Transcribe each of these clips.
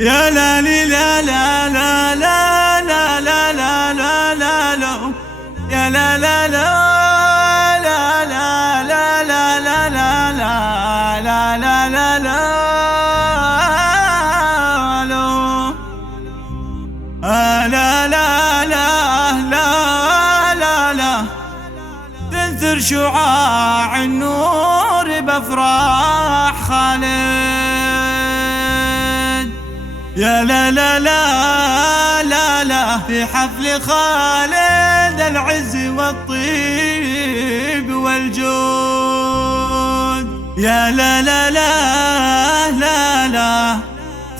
يا لا لا لا لا لا لا لا لا لا لا لا يا لا لا لا لا لا لا لا لا لا لا لا لا لا لا لا لا لا لا تنثر شعاع النور بأفراح خالد. يا لا لا لا لا لا في حفل خالد العز والطيب والجود. يا لا لا لا لا لا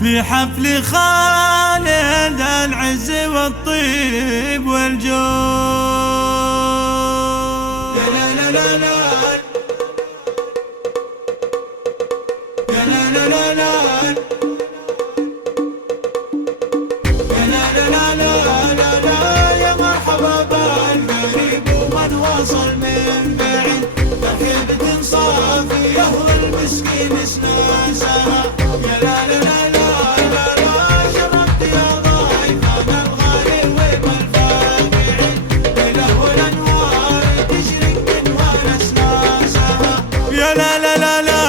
في حفل خالد العز والطيب والجود. يا لا لا لا لا يا لا لا لا لا يا مرحبا بالقريب ومن وصل من بعيد، ترحيبة صافية والمسكين سناسها. يا لا لا لا لا لا شرفت يا ضيفنا الغالي والفاقعين، ليله والانوار تشرق من ونسناسها. يا لا لا لا لا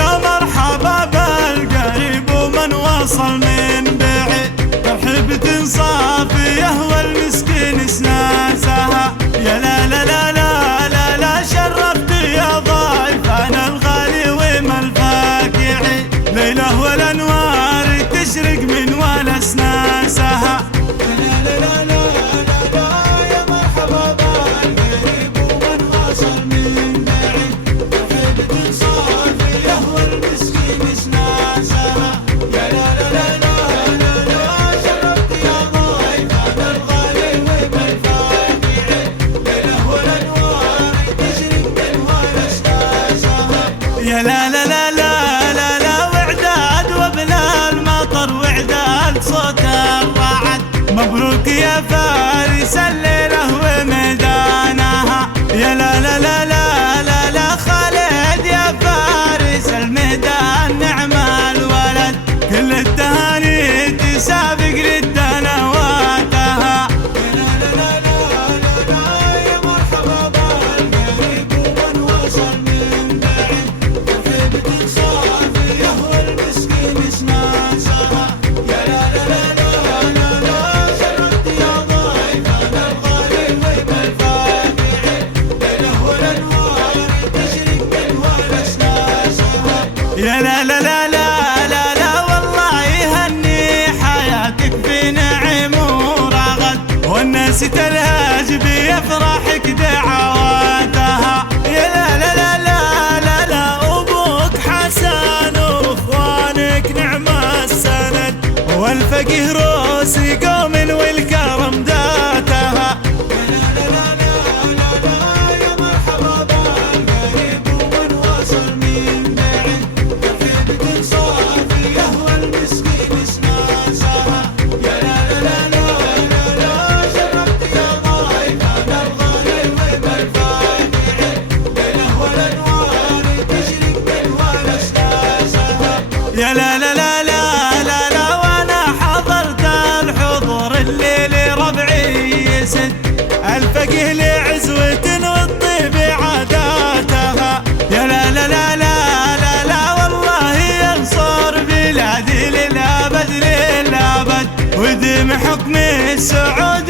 يا مرحبا بالقريب ومن وصل من بعيد، ترحيبة صافية والمسكين سناسها. يا لا لا لا لا لا شرفت يا ضيفنا الغالي وما الفاقعين، ليله والانوار تشرق من ونسناسها. يا لا لا لا لا يا مرحبا بالقريب ومن وصل من بعيد، ترحيبة صافية والمسكين سناسها. يا لا لا لا لا شرفت يا ضيفنا الغالي وما الفاقعين، ليله والانوار تشرق من ونسناسها. يا لا لا لا لا لا وعداد وبلا المطر وعداد صوت الرعد، مبروك يا فارس الليلة وميدانها. يا لا لا لا لا لا خالد يا فارس الميدان نعم الولد، كل التهاني تسابق للدنواتها. يا لا لا لا لا يا مرحبا بالقريب ومن وصل من بعيد، ترحيبة صافية والمسكين سناسها. يا لا لا لا لا شرفت يا ضيفنا الغالي وما الفاقعين، ليله والانوار تشرق من ونسناسها. يا لا لا لا لا والله يهني حياتك بنعم ورغد، والناس تلهج بيفرحك دعواتها. يا لا لا لا لا أبوك حسن واخوانك نعم السند، والفقيه روسي قوم والكرم ذاتها. يا لا لا لا يا مرحبا بالقريب ومن وصل من بعيد، ترحيبة صافية والمسكين سناسها. يا لا لا لا شرفت يا ضيفنا الغالي وما الفاقعين، ليله والانوار تشرق من ونسناسها. يا لا لا لا لا وانا حضرت الحضور الليل ربعي يسد، الفقيه لعزوة والطيب عاداتها. يا لا لا لا لا والله ينصر بلادي للابد للابد، ودم حكم السعود